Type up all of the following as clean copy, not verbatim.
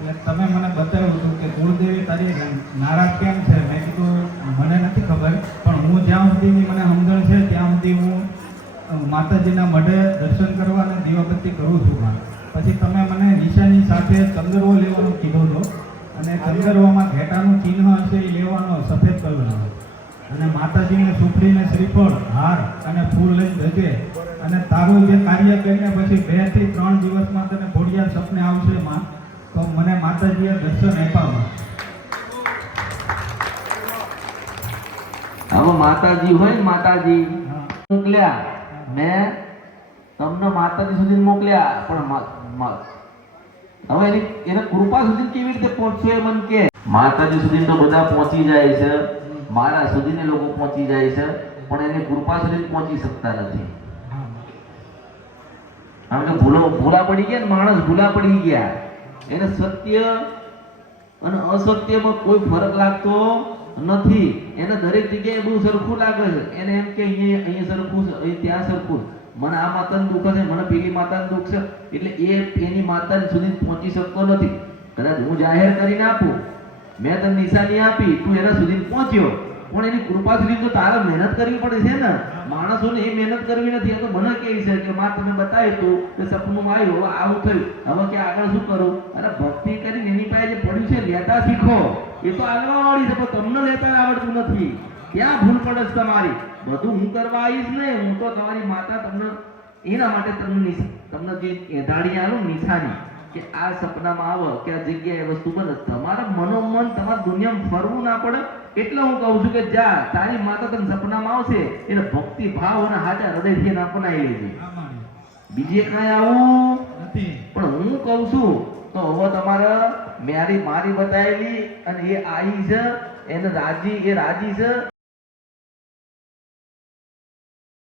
એટલે તમે મને બતાવ્યું હતું કે કુળદેવી તારી નારાજ કેમ છે. મેં કીધું મને નથી ખબર, પણ હું જ્યાં સુધીની મને સમજણ છે ત્યાં સુધી હું માતાજીના મઢે દર્શન કરવા અને દીવાબત્તી કરું છું. પછી તમે મને નિશાની સાથે ચંદરવો લેવાનું કીધો હતો, અને ચંદરવામાં ઘેટાનું ચિહ્ન હશે એ લેવાનો સફેદ કલરનો, અને માતાજીને સુખડીને શ્રીફળ હાર અને ફૂલ લઈને જજે, અને તારું જે કાર્ય કરીને પછી 2 થી 3 દિવસમાં તને ઘોડિયાર સપને આવશે માં, તો મને માતાજીએ દર્શન આપ્યા. હવે માતાજી હોય ને, માતાજી મોકલ્યા, મેં તમને માતાજી સુધી મોકલ્યા, પણ હવે એને કૃપા સુધી કેવી રીતે પહોંચશો એ મને કે. માતાજી સુધી તો બધા પહોંચી જાય છે, મારા સુધી લોકો પહોંચી જાય છે, પણ એની કૃપા સુધી પહોંચી શકતા નથી. કારણ કે ભૂલા પડી ગયા ને, માણસ ભૂલા પડી ગયા. એને સત્ય અને અસત્યમાં કોઈ ફરક લાગતો નથી. એને દરેક જગ્યાએ બહુ સરખું લાગે છે. એને એમ કે અહીંયા સરખું છે, અહીં ત્યાં સરખું. મને આ માતાનું દુઃખ છે, મને પેલી માતાનું દુઃખ છે, એટલે એ એની માતા સુધી પહોંચી શકતો નથી. કદાચ હું જાહેર કરીને આપું, મેં તને નિશાની આપી, તું એના સુધી પહોંચ્યો, પણ એની કૃપા સુધી તો તારે મહેનત કરવી પડે છે ને. માણસોને એ મહેનત કરવી નથી. એ તો મને કહે છે કે માં તમે બતાવ્યું તું કે સપનું આવ્યું, હવે આવું થયું, હવે કે આગળ શું કરું? અને ભક્તિ કરીને એની પાસે જે પડ્યું છે લેતા શીખો. એ તો આગળ વાળી છે, પણ તમને લેતા આવડતું નથી. ક્યાં ભૂલ પડે છે તમારી? બધું હું કરવા આવીશ ને, હું તો તમારી માતા તમને એના માટે તમને જે એધાડી આલું નિશાની કે આ સપનામાં આવો કે આ જગ્યાએ વસ્તુ બને, તમારા મનોમન તમારી દુનિયામાં ફરવું ના પડે. એટલે હું કહું છું કે જા તારી માતા તને સપનામાં આવશે, એટલે ભક્તિ ભાવ અને હાજર હૃદયથી એને અપનાવી લેજે. બીજે કાંઈ આવું નથી. પણ હું કહું છું તો હવે તમારે મારી બતાવેલી અને એ આવી છે, એને રાજી છે,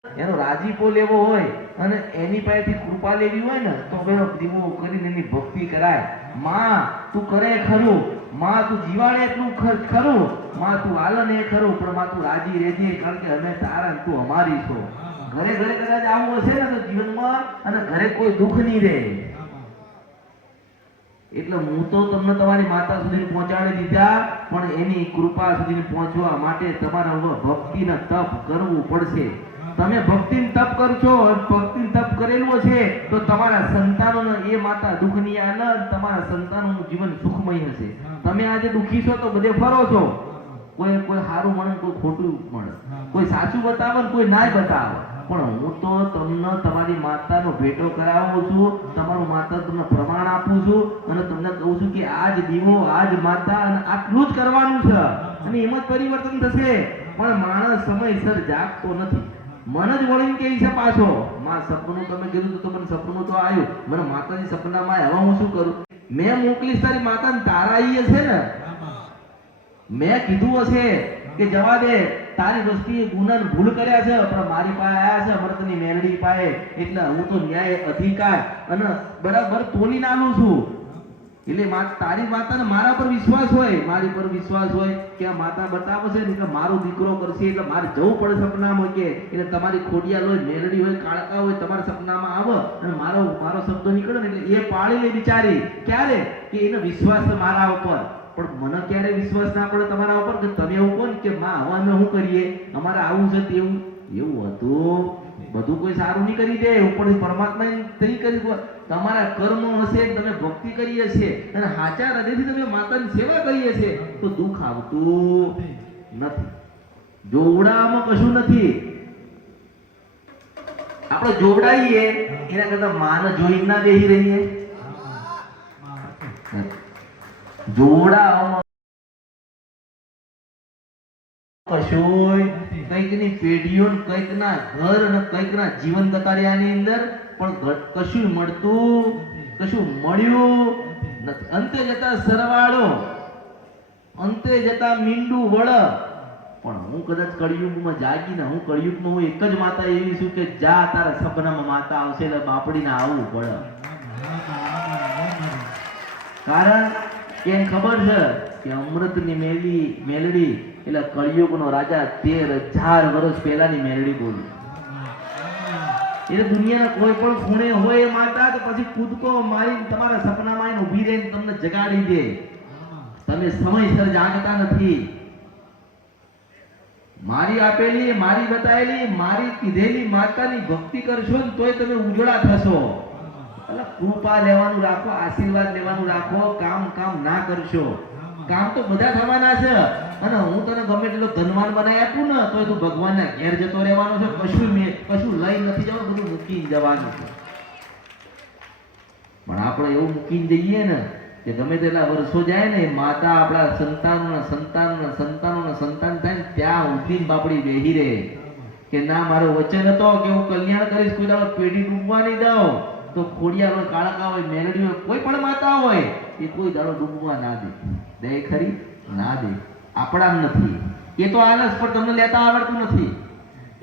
એનો રાજીપો લેવો હોય અને એની પાસેથી કૃપા લેવી હોય ને, તો દીવો કરીને એની ભક્તિ કરાય. માં તું કરે ખરું, માં તું જીવાડે એટલું ખરું, માં તું આલન એ ખરું, પણ માં તું રાજી રહેજે, કારણ કે અમે તારા, તું અમારી છો. ઘરે ઘરે કદાચ આવું હશે ને તો જીવનમાં, અને ઘરે કોઈ દુઃખ નહીં રહે. એટલે હું તો તમને તમારી માતા સુધી પહોંચાડી દીધા, પણ એની કૃપા સુધી પહોંચવા માટે તમારે ભક્તિને તપ કરવું પડશે. તમે ભક્તિ તપ કરશો, ભક્તિ તપ કરેલું છે તો તમારા સંતાનોને એ માતા દુઃખ નહીં આલે, તમારા સંતાનોનું જીવન સુખમય હશે. તમે આજે દુઃખી છો તો બધે ફરો છો, કોઈ સારું મળે, કોઈ ખોટું મળે, કોઈ સાચું બતાવે ને કોઈ ના બતાવે, પણ હું તો તમને તમારી માતાનો ભેટો કરાવું છું, તમારું માતા તમને પ્રમાણ આપું છું, અને તમને કહું છું કે આજ દીવો, આજ માતા, અને આટલું જ કરવાનું છે, અને એમ જ પરિવર્તન થશે. પણ માણસ સમયસર જાગતો નથી. મન જ વળીને કહે છે પાછો, માં સપનું તમે કીધું તો મને સપનું તો આવ્યું, મને માતાજી સપનામાં આવ્યા, હું શું કરું? મેં મોકલીશ તારી માતાને, તારા આવી હશે ને, મેં કીધું હશે કે જવા દે, તારી વસ્તી ગુનાને ભૂલ કર્યા છે, પણ મારી પાસે આવ્યા છે અમૃતની મેલડી પાસે, એટલે હું તો ન્યાય અધિકાર અને બરાબર તોલી નાલું છું. એટલે તારી માતાને મારા પર વિશ્વાસ હોય, મારી પર વિશ્વાસ હોય કે આ માતા બતાવશે ને કે મારો દીકરો કરશે, એટલે મારે જવું પડે સપનામાં. કે એટલે તમારી ખોડિયાલ હોય, મેલડી હોય, કાળકા હોય, તમારા સપનામાં આવે અને મારો શબ્દ નીકળે ને, એટલે એ પાળી લે બિચારી. ક્યારે? કે એને વિશ્વાસ છે મારા ઉપર. પણ મને ક્યારે વિશ્વાસ ના પડે તમારા ઉપર કે તમે એવું કહો ને કે માં હવે અમે શું કરીએ, અમારે આવું છે તેવું. એવું હતું બધું કોઈ સારું નહીં કરી દે, ઉપર પરમાત્મા નહીં કરી. તમારા કર્મ હશે, તમે ભક્તિ કરી હશે અને સાચા હૃદયથી તમે માતાની સેવા કરી હશે, તો દુઃખ આવતું નથી. જોવડામાં કશું નથી. આપણે જોવડાઈએ એના કરતા માને જોઈ ના બેસી રહીએ. જોવડામાં કશું કઈક ની પેઢીઓ, કઈક ના ઘર અને કઈક ના જીવન કતાર્યાની અંદર, પણ કશું મળતું, કશું મળ્યું નથી. અંતે જતા સરવાળો, અંતે જતા મીંડું વળ. પણ હું કદાચ કળિયુગમાં જાગીને, હું કળિયુગમાં હું એક જ માતા એવી છું કે જા તારા સપનામાં માતા આવશે એટલે બાપડીને આવવું પડે. કારણ કે ખબર છે કે અમૃતની મેલડી એટલે કળિયુગનો રાજા 13,000 વર્ષ પહેલાની મેલડી બોલી. એ દુનિયાના કોઈ પણ ખૂણે હોય એ માતા તો પછી કૂદકો મારીને તમારા સપનામાં આવીને ઊભી રહીને તમને જગાડી દે. તમે સમયસર જાગતા નથી. મારી આપેલી, મારી બતાવેલી, મારી કીધેલી માતાની ભક્તિ કરશો ને તોય તમે ઉજળા થશો. એટલે કૃપા લેવાનું રાખો, આશીર્વાદ લેવાનું રાખો. કામ ના કરશો. કામ તો બધા થવાના છે, અને હું તને ગમે એટલો ધનવાન બનાવી આપું ને તોય તું ભગવાનના ઘેર જતો રહેવાનો છે. કશું લઈ નથી જવાનું, બધું મૂકીને જવાનું છે. પણ આપણે એવું મૂકીને જઈએ ને કે ગમે તેટલા વર્ષો જાય ને માતા આપણા સંતાન થાય ને ત્યાં ઉઠીને બાપડી બેહી રહે કે ના, મારો વચન હતો કે હું કલ્યાણ કરીશ, કોઈ દાડો પેઢી ડૂબવા નહીં દઉં. તો ખોડિયાર હોય, કાળકા હોય, મેલડી હોય, કોઈ પણ માતા હોય એ કોઈ દાડો ડૂબવા ના દે. દે ખરી? ના દે. આપણા નથી. એ તો આલસ, પણ તમને લેતા આવડતું નથી.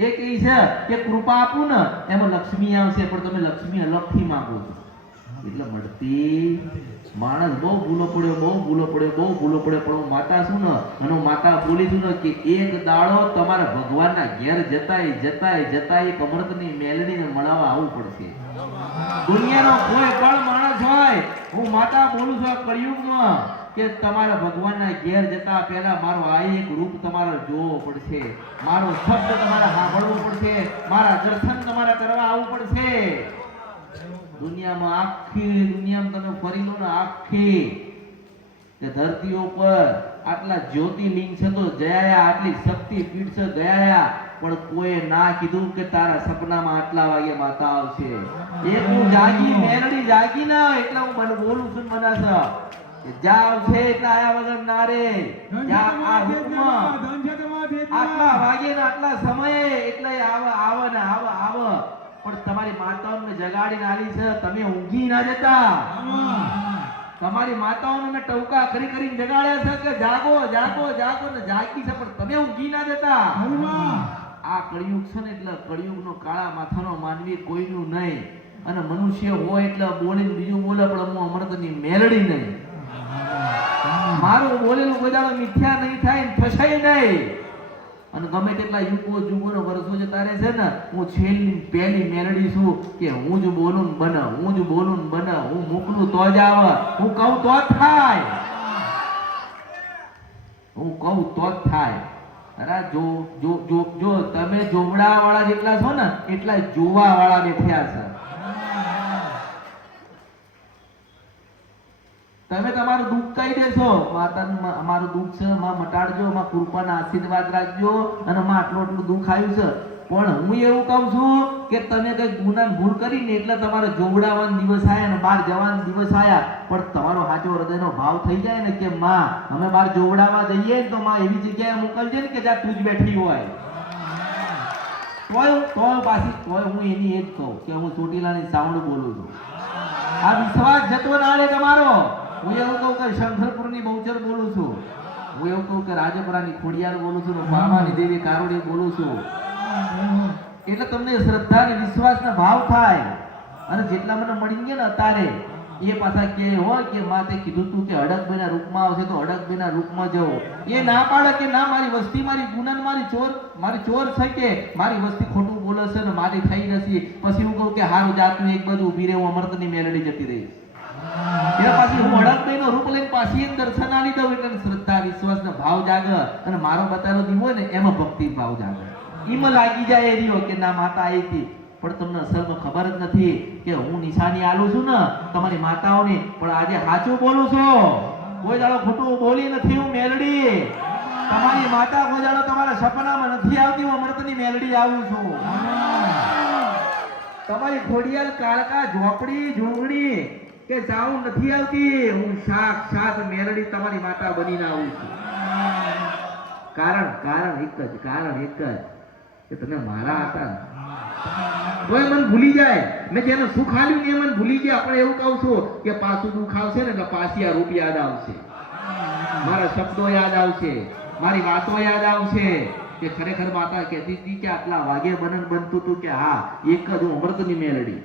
એ કહે છે કે કૃપા આપું ને એમાં લક્ષ્મી આવશે, પણ તમે લક્ષ્મી અલગથી માંગો છો એટલે મળતી. માણસ બહુ ભૂલો પડ્યો. પણ હું માતા છું ને, અને હું માતા બોલી છું ને કે એક દાડો તમારા ભગવાનના ઘેર જતાય કમરતની મેલડીને મળવા આવવું પડશે. દુનિયાનો કોઈ પણ માણસ હોય, હું માતા બોલું છું કળિયુગમાં કે તમારા ભગવાનના ઘેર જતા પહેલા મારો આ એક રૂપ તમારે જોવો પડશે, મારો શબ્દ તમારે સાંભળવો પડશે, મારા દર્શન તમારે કરવા આવવું પડશે. દુનિયામાં આખી દુનિયામાં તમે ફરી લો ને, આખી કે ધરતીઓ પર આટલા જ્યોતિર્લિંગ છે તો જયા, આટલી શક્તિ પીઠ છે ગયા, પણ કોઈ ના કીધું કે તારા સપનામાં આટલા વાગે માતા આવશે. એક હું જાગી, મેલડી જાગી ને એટલે હું મને બોલું છું. મને જાવ છે એટલે આયા વગર ના રે. આ હુકમાં આટલા વાગે ને આટલા સમયે એટલે આવે ને આવે. પણ તમારી માતાઓને જગાડીને આલી છે, તમે ઊંઘી ના જતા. તમારી માતાઓને મેં ટવકા કરીને જગાડ્યા છે કે જાગો ને જાગી છે, પણ તમે ઊંઘી ના જતા. આ કળિયુગ છે ને એટલે કળિયુગનો કાળા માથાનો માનવી કોઈનું નહીં, અને મનુષ્ય હોય એટલે બોલીને બીજું બોલે, પણ હું અમૃતની મેલડી નહીં. મારું બોલેલું બધાનો મિથ્યા નહીં થાય ને થશે નહીં. અને ગમે તેટલા જુગોનો વર્ષો જતા રહે છે ને, હું છેલ્લી પહેલી મેલડી છું કે હું જ બોલું બને, હું મોકલું તો જ આવે, હું કહું તો જ થાય, અરે જો તમે જોવડા વાળા જેટલા છો ને એટલા જોવા વાળા બેઠ્યા છે. તમે તમારું દુઃખ કહી દેશો, માતાનું અમારું દુઃખ છે માં મટાડજો, માં કૃપાના આશીર્વાદ રાખજો, અને માં આટલું દુઃખ આવ્યું છે. પણ હું એવું કહું છું કે તમે કઈ ગુના ભૂલ કરીને એટલે તમારે જોવડાવાનો દિવસ આયા ને બહાર જવાનો દિવસ આયા, પણ તમારો સાચો હૃદયનો ભાવ થઈ જાય ને કે માં અમે બહાર જોવડાવા જઈએ તો માં એવી જગ્યાએ મોકલજે ને કે જ્યાં તું જ બેઠી હોય. તોય હું એની એ જ કહું કે હું ચોટીલાની સાઉન્ડ બોલું છું. આ વિશ્વાસ જતો ના રે તમારો. હું એવું કહું કે શંકરપુરની બહુચર બોલું છું, હું એવું કહું કે રાજપરાની ખોડિયાર બોલું છું, બામાની દેવી કારોડી બોલું છું. એટલે તમને શ્રદ્ધા અને વિશ્વાસનો ભાવ થાય. અને જેટલા મને મળી ગયા ને અત્યારે એ પાછા કે હોય કે માતે કીધું તું કે હડકભાઈના રૂપમાં આવશે તો હડકભાઈના રૂપમાં જવો. એ ના પાડે કે ના, મારી વસ્તી મારી ગુનાન મારી ચોર છે કે મારી વસ્તી ખોટું બોલે છે ને મારી થઈ નથી. પછી હું કહું કે હારું જાતું એક બાજુ ઊભી રહે, હું અમૃતની મેલડી જતી રહીશ. પાછી હું હડકભાઈનો રૂપ લઈને પાછી દર્શન આવી દઉં એટલે શ્રદ્ધા વિશ્વાસનો ભાવ જાગે, અને મારો બતાવેલો દીવો ને એમાં ભક્તિ ભાવ જાગે. એમાં લાગી જાય એ રહ્યો કે ના માતા આવી હતી. પણ તમને અસલમાં ખબર જ નથી કે હું નિશાની આલું છું ને તમારી માતાઓની, પણ આજે સાચું બોલું છું, કોઈ દાડો ખોટું બોલી નથી. હું મેલડી તમારી માતા કોઈ દાડો તમારા સપનામાં નથી આવતી, હું અમૃતની મેલડી આવું છું. તમારી ખોડિયાલ કાળકા ઝોપડી ઝૂંગણી કે સાઉન્ડ નથી આવતી, હું સાક્ષાત મેલડી તમારી માતા બનીને આવું છું. કારણ એક જ કે તમે મારા હતા. કોઈ મન ભૂલી જાય, મેં જેને સુખ આલ્યું ને એ મન ભૂલી ગયા. આપણે એવું કહું છું કે પાછું દુઃખ આવશે ને એટલે પાછી આ રૂપ યાદ આવશે, મારા શબ્દો યાદ આવશે, મારી વાતો યાદ આવશે કે ખરેખર માતા કહેતી હતી કે આટલા વાગે બનતું હતું કે હા એક જ હું અમૃતની મેલડી.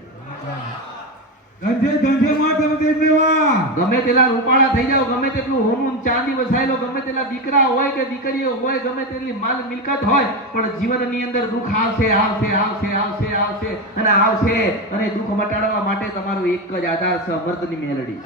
ગંધે માં તમે દેવા ગમે તેલા રૂપાળા થઈ જાવ, ગમે તેટલું હોનું ચાંદી વસાયેલો, ગમે તેલા દીકરા હોય કે દીકરીઓ હોય, ગમે તેટલી માલ મિલકત હોય, પણ જીવનની અંદર દુઃખ આવશે આવશે આવશે આવશે આવશે અને આવશે. અને દુઃખ મટાડવા માટે તમારો એક જ આધાર છે, અમૃતની મેલડી.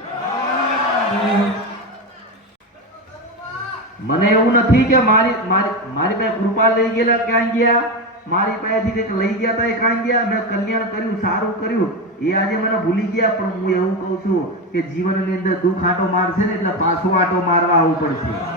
મને એવું નથી કે મારી પાસે કૃપા લઈ ગયેલા ક્યાં ગયા, મારી પાસેથી કંઈક લઈ ગયા તા એ ક્યાં ગયા, મેં કલ્યાણ કર્યું, સારું કર્યું, એ આજે મને ભૂલી ગયા. પણ હું એવું કહું છું કે જીવનની અંદર દુઃખ આંટો મારશે ને એટલે પાછો આંટો મારવા આવવું પડશે.